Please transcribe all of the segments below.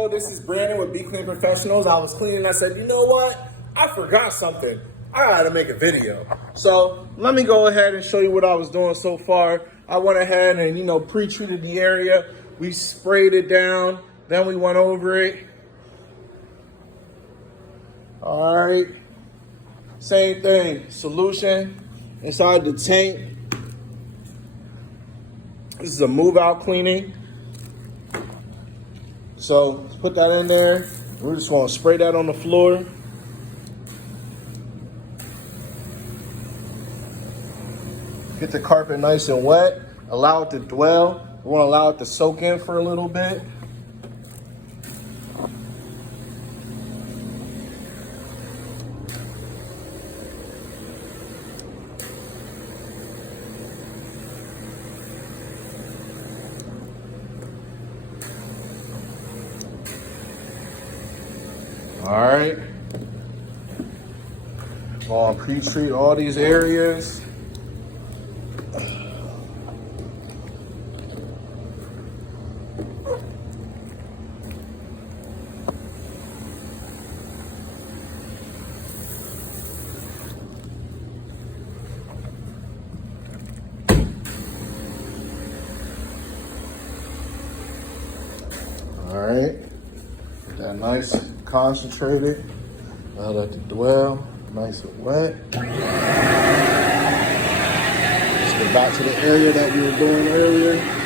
Hello, this is Brandon with Be Clean Professionals. I was cleaning and I said, you know what? I forgot something. I gotta make a video. So let me go ahead and show you what I was doing so far. I went ahead and, pre-treated the area. We sprayed it down. Then we went over it. All right. Same thing. Solution inside the tank. This is a move out cleaning. So put that in there. We're just gonna spray that on the floor. Get the carpet nice and wet. Allow it to dwell. We wanna allow it to soak in for a little bit. All right. Gonna pre-treat all these areas. All right. Get that nice concentrated. Allow that to dwell, nice and wet. Let's get back to the area that we were doing earlier.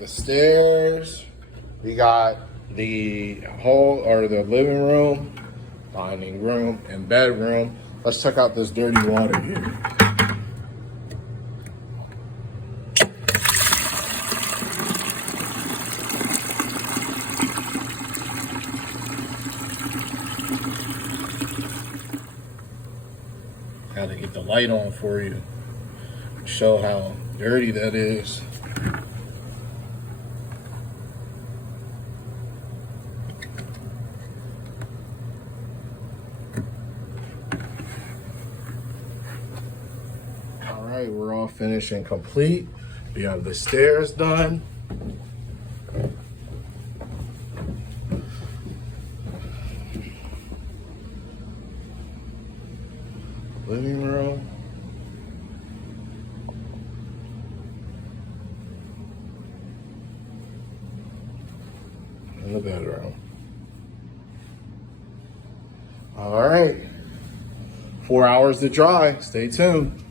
The stairs, we got the hall or the living room, dining room, and bedroom. Let's check out this dirty water here. Gotta get the light on for you, show how dirty that is. All right, we're all finished and complete. We have the stairs done. Living room. And the bedroom. All right. 4 hours to dry. Stay tuned.